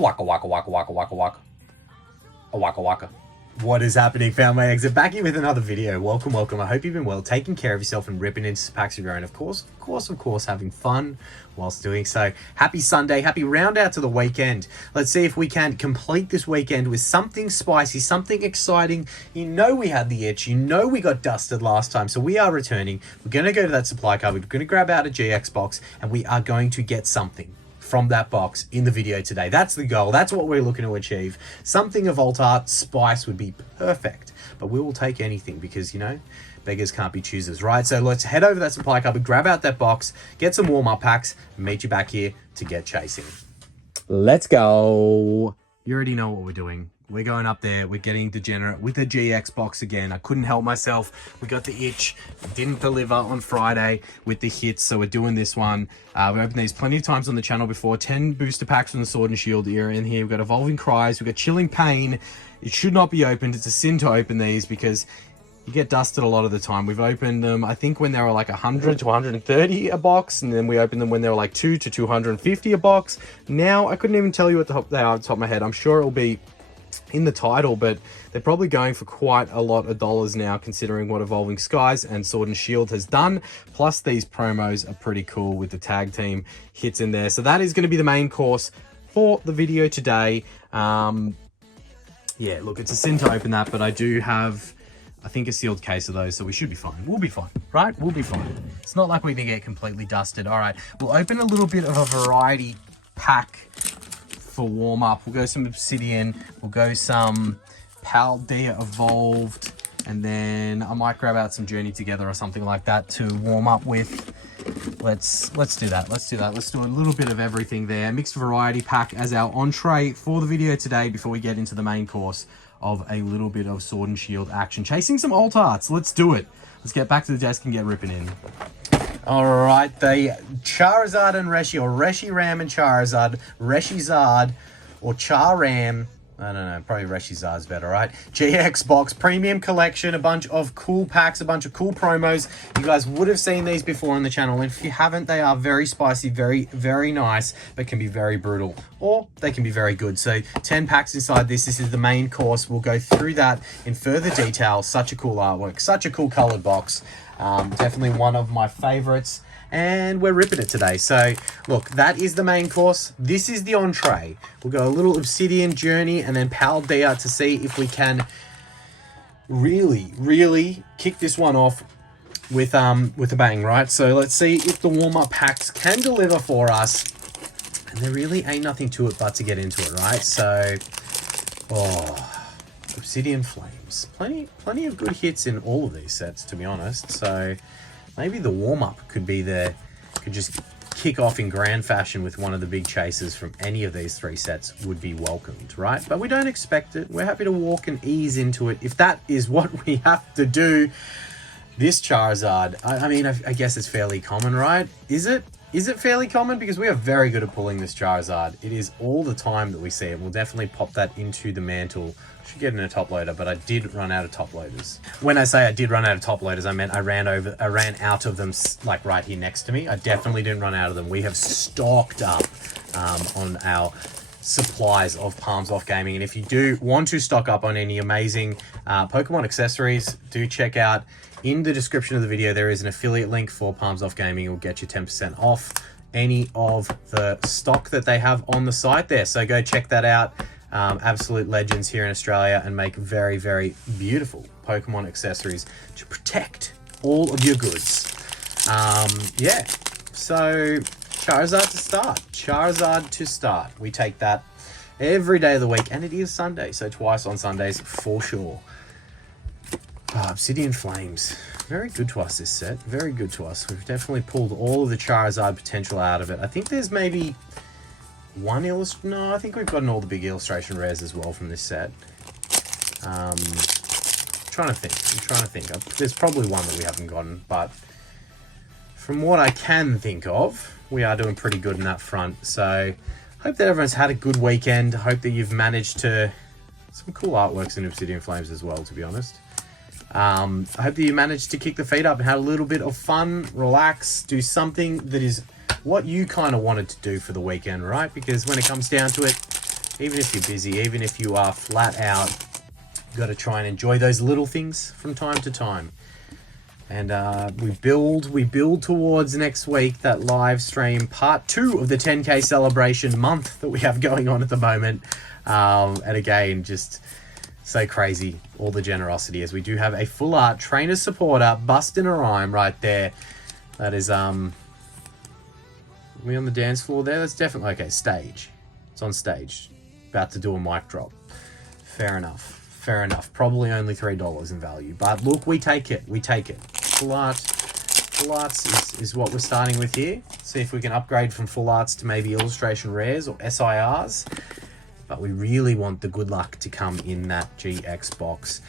waka waka waka waka waka waka. A waka waka. What is happening, Found My Exit? Back here with another video. Welcome, welcome. I hope you've been well, taking care of yourself and ripping into some packs of your own. Of course, having fun whilst doing so. Happy Sunday, happy round out to the weekend. Let's see if we can complete this weekend with something spicy, something exciting. You know we had the itch. You know we got dusted last time, so we are returning. We're going to go to that supply cupboard. We're going to grab out a GX box, and we are going to get something from that box in the video today. That's the goal. That's what we're looking to achieve. Something of alt art spice would be perfect, but we will take anything because, you know, beggars can't be choosers, right? So let's head over to that supply cupboard, grab out that box, get some warm-up packs, and meet you back here to get chasing. Let's go. You already know what we're doing. We're going up there. We're getting degenerate with the GX box again. I couldn't help myself. We got the itch. Didn't deliver on Friday with the hits, so we're doing this one. We've opened these plenty of times on the channel before. 10 booster packs from the Sword and Shield era in here. We've got Evolving Cries. We've got Chilling Pain. It should not be opened. It's a sin to open these because you get dusted a lot of the time. We've opened them, I think, when they were like 100 to 130 a box, and then we opened them when they were like 2 to 250 a box. Now, I couldn't even tell you what they are at the top of my head. I'm sure it'll be in the title, but they're probably going for quite a lot of dollars now, considering what Evolving Skies and Sword and Shield has done. Plus, these promos are pretty cool with the tag team hits in there. So that is going to be the main course for the video today. Yeah, look, it's a sin to open that, but I do have, I think, a sealed case of those, so we should be fine. We'll be fine, right? We'll be fine. It's not like we're going to get completely dusted. All right, we'll open a little bit of a variety pack for warm up. We'll go some Obsidian, we'll go some Paldea Evolved, and then I might grab out some Journey Together or something like that to warm up with. Let's do that. Let's do a little bit of everything there. Mixed variety pack as our entree for the video today before we get into the main course of a little bit of Sword and Shield action. Chasing some alt arts. Let's do it. Let's get back to the desk and get ripping in. All right, the Charizard and Reshi, or Reshiram and Charizard, Reshizard, or Charam. I don't know, probably Reshizard's better, right? GX box, premium collection, a bunch of cool packs, a bunch of cool promos. You guys would have seen these before on the channel. And if you haven't, they are very spicy, very, very nice, but can be very brutal, or they can be very good. So 10 packs inside this. This is the main course. We'll go through that in further detail. Such a cool artwork, such a cool colored box. Definitely one of my favorites, and we're ripping it today. So look, that is the main course. This is the entree. We'll go a little Obsidian, Journey, and then Paldea to see if we can really kick this one off with a bang, right? So let's see if the warm-up packs can deliver for us. And there really ain't nothing to it but to get into it, right? So, Obsidian Flames. Plenty of good hits in all of these sets, to be honest. So maybe the warm-up could just kick off in grand fashion with one of the big chases from any of these three sets would be welcomed, right? But we don't expect it. We're happy to walk and ease into it if that is what we have to do. This Charizard, I mean, I guess it's fairly common, right? Is it? Is it fairly common? Because we are very good at pulling this Charizard. It is all the time that we see it. We'll definitely pop that into the mantle. Should get in a top loader, but I did run out of top loaders. When I say I did run out of top loaders, I meant I ran out of them like right here next to me. I definitely didn't run out of them. We have stocked up on our supplies of Palms Off Gaming. And if you do want to stock up on any amazing Pokemon accessories, do check out in the description of the video. There is an affiliate link for Palms Off Gaming. It will get you 10% off any of the stock that they have on the site there. So go check that out. Absolute legends here in Australia, and make very, very beautiful Pokemon accessories to protect all of your goods. Yeah, so Charizard to start. We take that every day of the week, and it is Sunday, so twice on Sundays for sure. Obsidian Flames, very good to us this set, very good to us. We've definitely pulled all of the Charizard potential out of it. I think there's maybe one no, I think we've gotten all the big illustration rares as well from this set. I'm trying to think. There's probably one that we haven't gotten, but from what I can think of, we are doing pretty good in that front. So hope that everyone's had a good weekend. Hope that you've managed to, some cool artworks in Obsidian Flames as well, to be honest. I hope that you managed to kick the feet up and had a little bit of fun, relax, do something that is what you kind of wanted to do for the weekend, right? Because when it comes down to it, Even if you're busy, even if you are flat out, you've got to try and enjoy those little things from time to time. And we build towards next week, that live stream, part 2 of the 10K celebration month that we have going on at the moment. And again, just so crazy, all the generosity, as we do have a full art trainer supporter busting a rhyme right there. That is, are we on the dance floor there? That's definitely, okay, stage. It's on stage. About to do a mic drop. Fair enough. Fair enough. Probably only $3 in value. But look, we take it. We take it. Full arts is what we're starting with here. See if we can upgrade from full arts to maybe illustration rares or SIRs. But we really want the good luck to come in that GX box.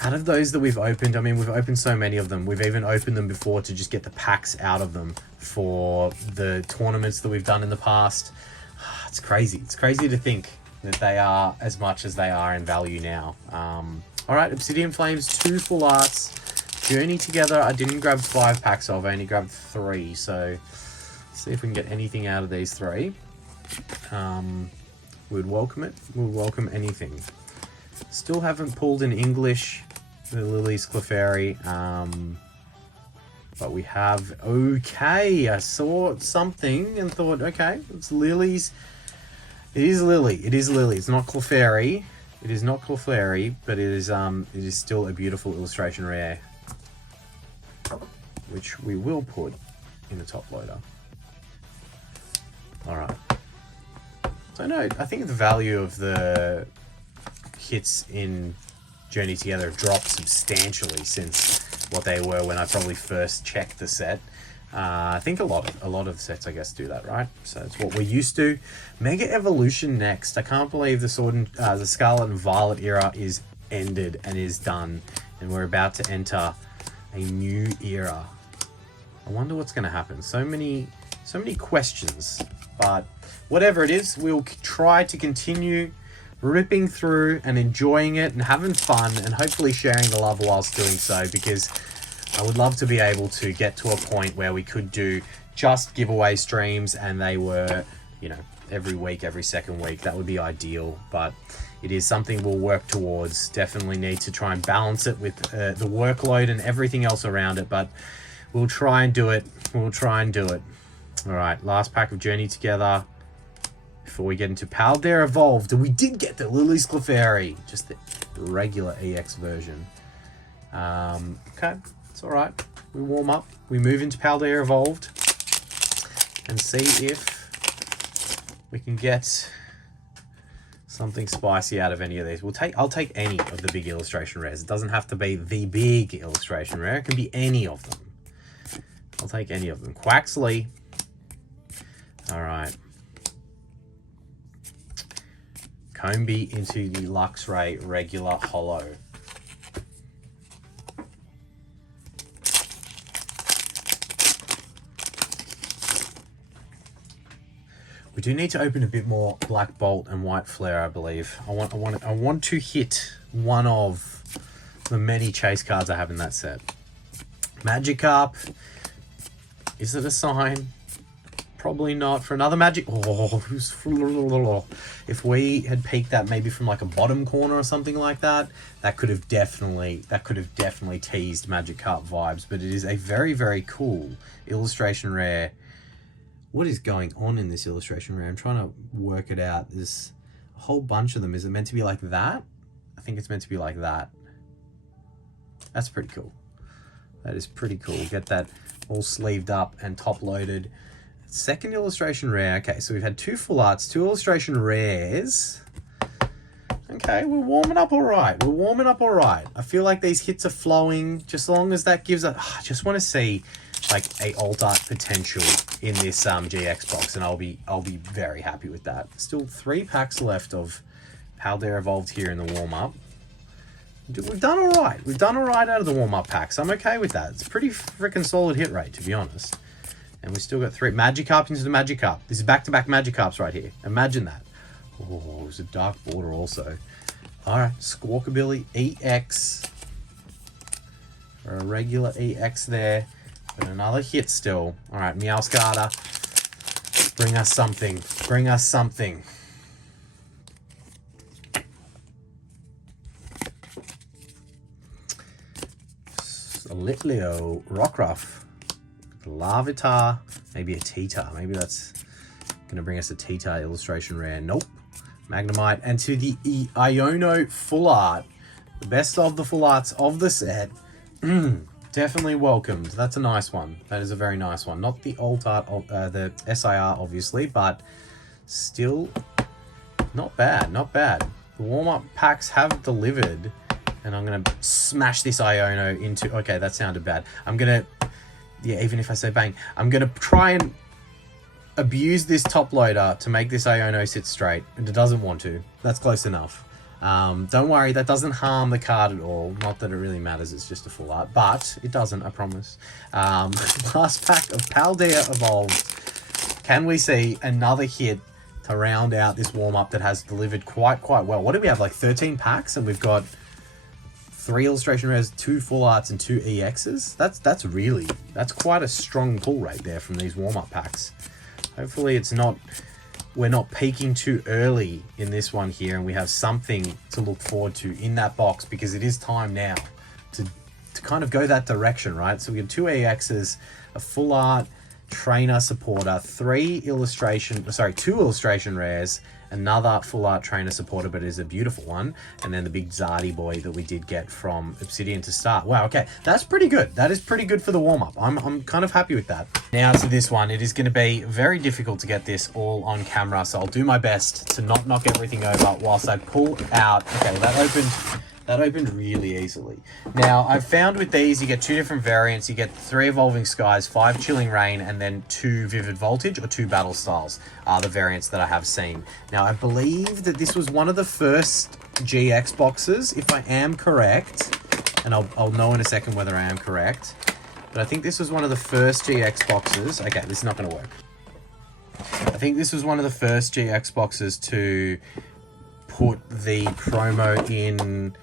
Out of those that we've opened, I mean, we've opened so many of them. We've even opened them before to just get the packs out of them for the tournaments that we've done in the past. It's crazy. It's crazy to think that they are as much as they are in value now. All right, Obsidian Flames, 2 full arts. Journey Together, I didn't grab 5 packs of, I only grabbed 3. So let's see if we can get anything out of these 3. We'd welcome it. We'll welcome anything. Still haven't pulled in English the Lily's Clefairy. But we have, okay, I saw something and thought, okay, it's Lily's. It is Lily. It is Lily. It's not Clefairy. It is not Clefairy, but it is still a beautiful illustration rare, which we will put in the top loader. All right. So no, I think the value of the hits in Journey Together have dropped substantially since what they were when I probably first checked the set. I think a lot of the sets, I guess, do that, right? So it's what we're used to. Mega Evolution next. I can't believe the Scarlet and Violet era is ended and is done, and we're about to enter a new era. I wonder what's going to happen. So many questions, but whatever it is, we'll try to continue ripping through and enjoying it and having fun and hopefully sharing the love whilst doing so, because I would love to be able to get to a point where we could do just giveaway streams and they were, you know, every week, every second week. That would be ideal, but it is something we'll work towards. Definitely need to try and balance it with the workload and everything else around it, but we'll try and do it. We'll try and do it. All right, last pack of Journey Together before we get into Paldare Evolved. And we did get the Lily's Clefairy, just the regular EX version. Okay, it's all right. We warm up. We move into Paldare Evolved and see if we can get something spicy out of any of these. I'll take any of the big illustration rares. It doesn't have to be the big illustration rare. It can be any of them. I'll take any of them. Quaxley. All right. Combi into the Luxray regular holo. We do need to open a bit more Black Bolt and White Flare, I believe. I want to hit one of the many chase cards I have in that set. Magikarp. Is it a sign? Probably not. For another Magic. Oh, if we had peeked that maybe from like a bottom corner or something like that, that could have definitely teased Magikarp vibes. But it is a very, very cool illustration rare. What is going on in this illustration rare? I'm trying to work it out. There's a whole bunch of them. Is it meant to be like that? I think it's meant to be like that. That's pretty cool. That is pretty cool. Get that all sleeved up and top loaded. Second illustration rare. Okay, so we've had 2 full arts, 2 illustration rares. Okay, we're warming up all right. We're warming up all right. I feel like these hits are flowing. Just as long as that gives a... I just want to see like a alt art potential in this GX box, and I'll be very happy with that. Still 3 packs left of Paldare Evolved here in the warm up. We've done all right. We've done all right out of the warm up packs. I'm okay with that. It's a pretty freaking solid hit rate, to be honest. And we still got 3 Magikarp into the Magikarp. This is back-to-back Magikarps right here. Imagine that. Oh, there's a dark border also. All right, Squawkabilly EX. For a regular EX there. But another hit still. All right, Meowscarada. Bring us something. Bring us something. Litleo, Rockruff, Larvitar, maybe a Tita. Maybe that's going to bring us a Tita illustration rare. Nope. Magnemite. And to the Iono Full Art, the best of the full arts of the set. Definitely welcomed. That's a nice one. That is a very nice one. Not the alt art, the SIR obviously, but still not bad, not bad. The warm-up packs have delivered, and I'm going to smash this Iono into... Okay, that sounded bad. I'm going to... Yeah, even if I say bang, I'm going to try and abuse this top loader to make this Iono sit straight, and it doesn't want to. That's close enough. Don't worry, that doesn't harm the card at all. Not that it really matters, it's just a full art, but it doesn't, I promise. Last pack of Paldea Evolved. Can we see another hit to round out this warm-up that has delivered quite well? What do we have, like 13 packs, and we've got 3 illustration rares, 2 full arts, and 2 EXs? That's quite a strong pull rate there from these warm-up packs. Hopefully we're not peaking too early in this one here, and we have something to look forward to in that box, because it is time now to kind of go that direction, right? So we have 2 EXs, a full art, trainer supporter, 2 illustration rares, another full art trainer supporter, but it is a beautiful one, and then the big Zardy boy that we did get from Obsidian to start. Wow, okay, that's pretty good. That is pretty good for the warm-up. I'm kind of happy with that. Now to this one, it is going to be very difficult to get this all on camera, so I'll do my best to not knock everything over whilst I pull out. Okay, that opened really easily. Now, I've found with these, you get 2 different variants. You get 3 Evolving Skies, 5 Chilling Rain, and then 2 Vivid Voltage, or 2 Battle Styles are the variants that I have seen. Now, I believe that this was one of the first GX boxes, if I am correct, and I'll know in a second whether I am correct, but I think this was one of the first GX boxes. Okay, this is not going to work. I think this was one of the first GX boxes to put the promo in.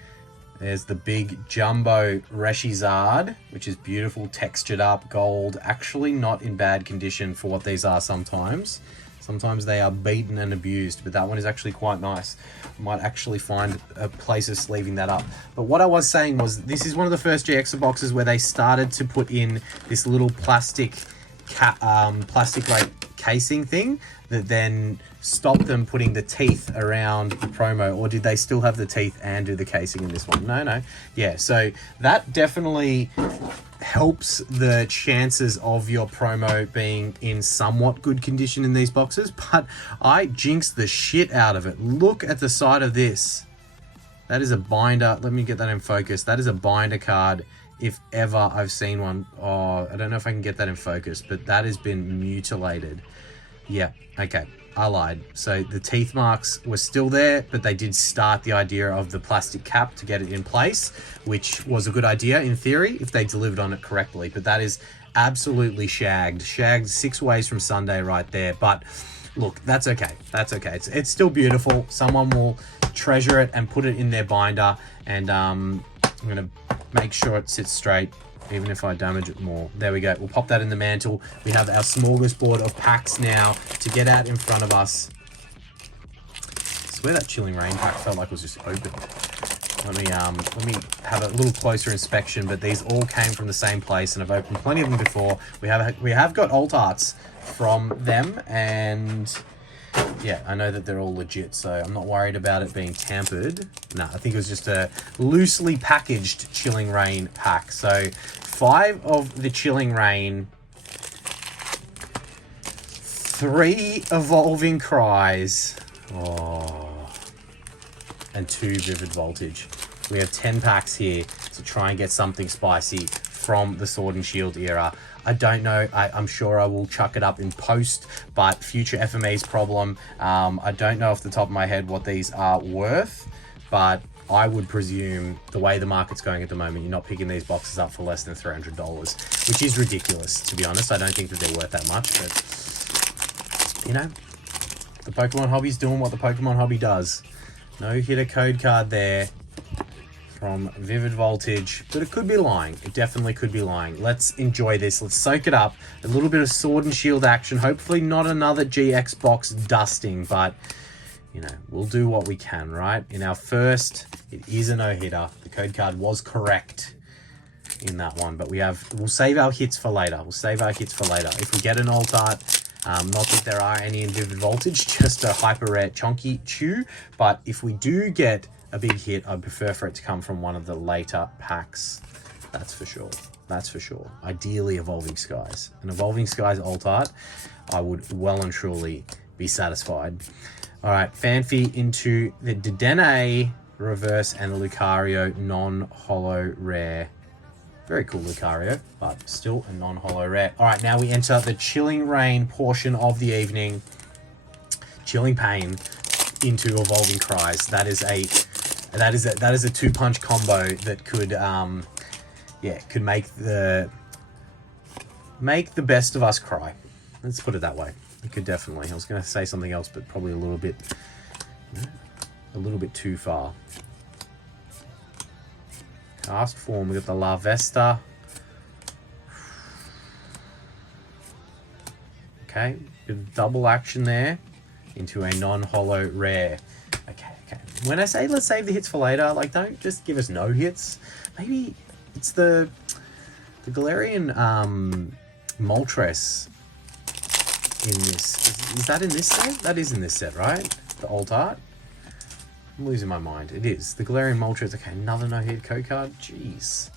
There's the big jumbo Reshiram, which is beautiful, textured up, gold. Actually not in bad condition for what these are sometimes. Sometimes they are beaten and abused, but that one is actually quite nice. I might actually find a place of sleeving that up. But what I was saying was, this is one of the first GX boxes where they started to put in this little plastic like casing thing that then stopped them putting the teeth around the promo. Or did they still have the teeth and do the casing in this one? No. Yeah, so that definitely helps the chances of your promo being in somewhat good condition in these boxes, but I jinxed the shit out of it. Look at the side of this. That is a binder. Let me get that in focus. That is a binder card if ever I've seen one. Oh, I don't know if I can get that in focus, but that has been mutilated. Yeah, okay, I lied. So the teeth marks were still there, but they did start the idea of the plastic cap to get it in place, which was a good idea in theory if they delivered on it correctly. But that is absolutely shagged 6 ways from Sunday right there. But look, that's okay. That's okay. It's still beautiful. Someone will treasure it and put it in their binder, and I'm gonna make sure it sits straight, even if I damage it more. There we go. We'll pop that in the mantle. We have our smorgasbord of packs now to get out in front of us. I swear that Chilling Rain pack felt like it was just open. Let me have a little closer inspection, but these all came from the same place, and I've opened plenty of them before. We have got alt arts from them, and yeah, I know that they're all legit, so I'm not worried about it being tampered. No, I think it was just a loosely packaged Chilling Rain pack. So 5 of the Chilling Rain, 3 Evolving Cries, and 2 Vivid Voltage. We have 10 packs here to try and get something spicy from the Sword and Shield era. I don't know. I'm sure I will chuck it up in post, but future FME's problem. I don't know off the top of my head what these are worth, but I would presume the way the market's going at the moment, you're not picking these boxes up for less than $300, which is ridiculous, to be honest. I don't think that they're worth that much, but you know, the Pokemon hobby's doing what the Pokemon hobby does. No hitter code card there from Vivid Voltage, but it could be lying. It definitely could be lying. Let's enjoy this. Let's soak it up. A little bit of Sword and Shield action. Hopefully not another GX box dusting, but you know, we'll do what we can, right? In our first, it is a no-hitter. The code card was correct. in that one, but we'll save our hits for later. If we get an alt art, not that there are any in Vivid Voltage, just a hyper rare Chonky Chew, but if we do get a big hit, I'd prefer for it to come from one of the later packs. That's for sure. Ideally Evolving Skies. An Evolving Skies alt art, I would well and truly be satisfied. All right, Fanfi into the Dedenne reverse and the Lucario non-holo rare. Very cool Lucario, but still a non-holo rare. All right, now we enter the Chilling Reign portion of the evening. Chilling Pain into Evolving Cries. That is a two-punch combo that could could make the best of us cry. Let's put it that way. It could definitely. I was going to say something else, but probably a little bit too far. Cast form, we got the La Vesta. Okay, bit of double action there into a non-holo rare. Okay. When I say let's save the hits for later, like don't just give us no hits. Maybe it's the Galarian Moltres in this. Is that in this set? That is in this set, right? The alt art. I'm losing my mind. It is. The Galarian Moltres. Okay, another no-hit code card. Jeez.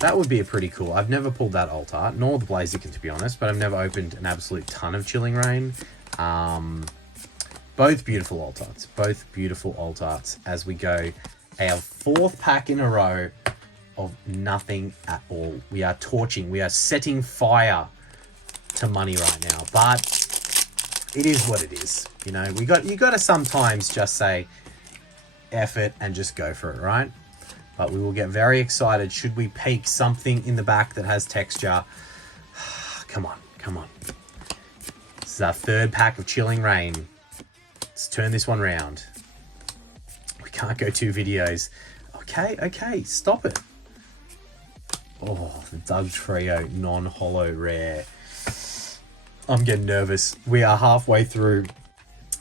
That would be a pretty cool. I've never pulled that alt art, nor the Blaziken, to be honest, but I've never opened an absolute ton of Chilling Reign. Both beautiful alt arts. As we go our fourth pack in a row of nothing at all. We are torching. We are setting fire to money right now, but it is what it is. You know, you got to sometimes just say F it and just go for it, right? But we will get very excited should we peek something in the back that has texture. Come on. This is our third pack of Chilling Reign. Let's turn this one round. We can't go 2 videos. Okay, stop it. Oh, the Dugtrio non-holo rare. I'm getting nervous. We are halfway through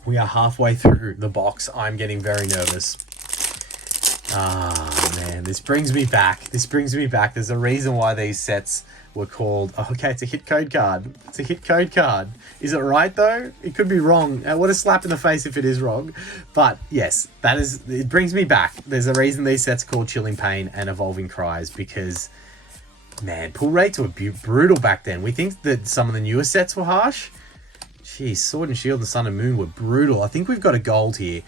the box. I'm getting very nervous. Ah, man, this brings me back. There's a reason why these sets were called... Oh, okay, it's a hit code card. Is it right, though? It could be wrong. What a slap in the face if it is wrong. But, yes, it brings me back. There's a reason these sets are called Chilling Pain and Evolving Cries, because... Man, pull rates were brutal back then. We think that some of the newer sets were harsh. Jeez, Sword and Shield and Sun and Moon were brutal. I think we've got a gold here.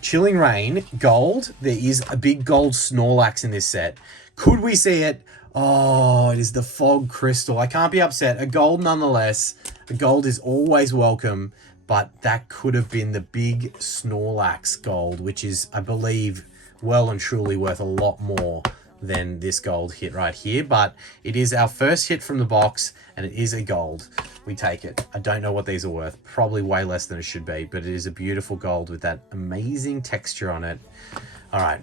Chilling Reign, gold. There is a big gold Snorlax in this set. Could we see it? Oh, it is the Fog Crystal. I can't be upset. A gold nonetheless. A gold is always welcome, but that could have been the big Snorlax gold, which is, I believe, well and truly worth a lot more than this gold hit right here. But it is our first hit from the box, and it is a gold. We take it. I don't know what these are worth. Probably way less than it should be, but it is a beautiful gold with that amazing texture on it. All right.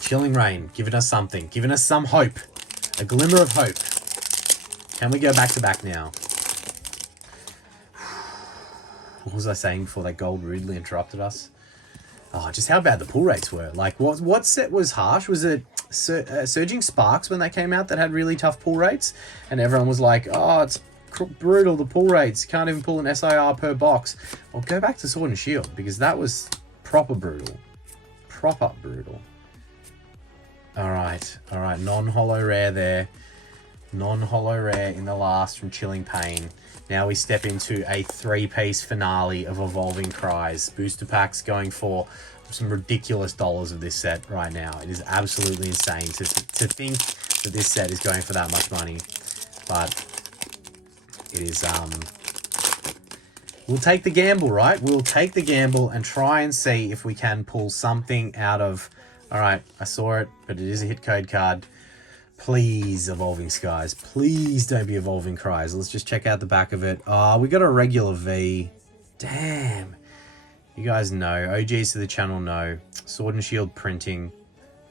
Chilling Reign, giving us something. Giving us some hope. A glimmer of hope. Can we go back to back now? What was I saying before that gold rudely interrupted us? Oh, just how bad the pull rates were. Like, what set was harsh? Was it Surging Sparks when they came out that had really tough pull rates? And everyone was like, oh, it's brutal, the pull rates. You can't even pull an SIR per box. Well, go back to Sword and Shield, because that was proper brutal. All right. Non-holo rare there. Non-holo rare in the last from Chilling Pain. Now we step into a 3-piece finale of Evolving Cries. Booster packs going for some ridiculous dollars of this set right now. It is absolutely insane to think that this set is going for that much money. But it is... We'll take the gamble, right? We'll take the gamble and try and see if we can pull something out of... All right, I saw it, but it is a hit code card. Please, Evolving Skies. Please don't be Evolving Cries. Let's just check out the back of it. Oh, we got a regular V. Damn. You guys know. OGs to the channel know. Sword and Shield printing.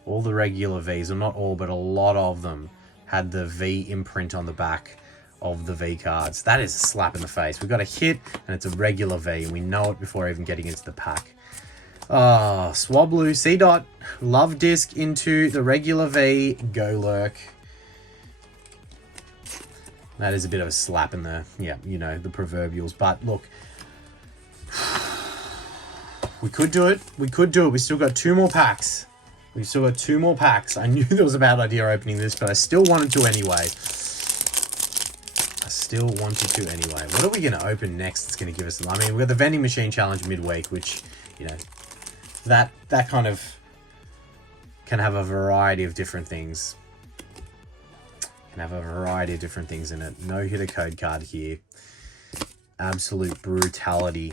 All the regular Vs, or not all, but a lot of them, had the V imprint on the back of the V cards. That is a slap in the face. We've got a hit, and it's a regular V, and we know it before even getting into the pack. Swablu, C-Dot, Love Disc into the regular V, Go Lurk. That is a bit of a slap in the, yeah, you know, the proverbials. But look, we could do it. We could do it. We still got 2 more packs. We've still got 2 more packs. I knew there was a bad idea opening this, but I still wanted to anyway. What are we going to open next that's going to give us... I mean, we've got the vending machine challenge midweek, which, you know, that kind of can have a variety of different things. In it. No hitter code card here. Absolute brutality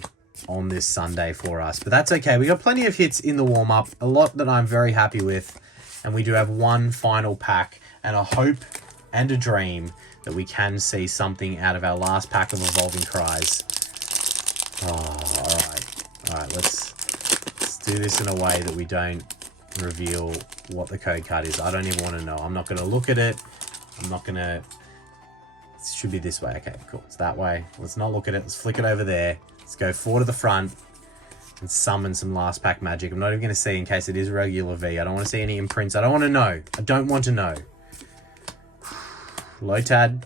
on this Sunday for us. But that's okay. We got plenty of hits in the warm-up. A lot that I'm very happy with. And we do have one final pack. And a hope and a dream that we can see something out of our last pack of Evolving Cries. Oh, alright. Alright, let's do this in a way that we don't reveal what the code card is. I don't even want to know. I'm not going to look at it. I'm not going to... It should be this way. Okay, cool. It's that way. Let's not look at it. Let's flick it over there. Let's go 4 to the front and summon some last pack magic. I'm not even going to see in case it is regular V. I don't want to see any imprints. I don't want to know. I don't want to know. Lotad,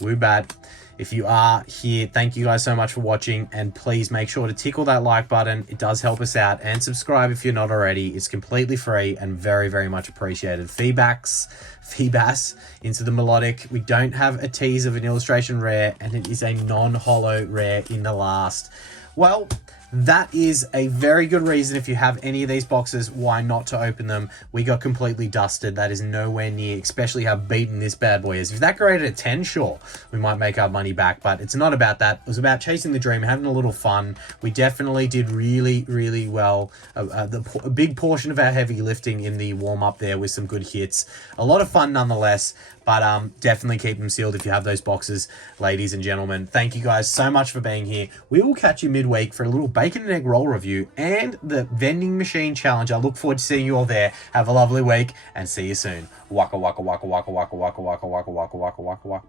Woobat. If you are here, thank you guys so much for watching, and please make sure to tickle that like button. It does help us out, and subscribe if you're not already. It's completely free and very, very much appreciated. Feedbass into the melodic. We don't have a tease of an illustration rare, and it is a non-holo rare in the last. Well, that is a very good reason, if you have any of these boxes, why not to open them. We got completely dusted. That is nowhere near, especially how beaten this bad boy is. If that graded at 10, sure, we might make our money back, but it's not about that. It was about chasing the dream, having a little fun. We definitely did really, really well. A big portion of our heavy lifting in the warm-up there with some good hits. A lot of fun nonetheless. But definitely keep them sealed if you have those boxes, ladies and gentlemen. Thank you guys so much for being here. We will catch you midweek for a little bacon and egg roll review and the vending machine challenge. I look forward to seeing you all there. Have a lovely week and see you soon. Waka waka waka waka waka waka waka waka waka waka waka waka waka.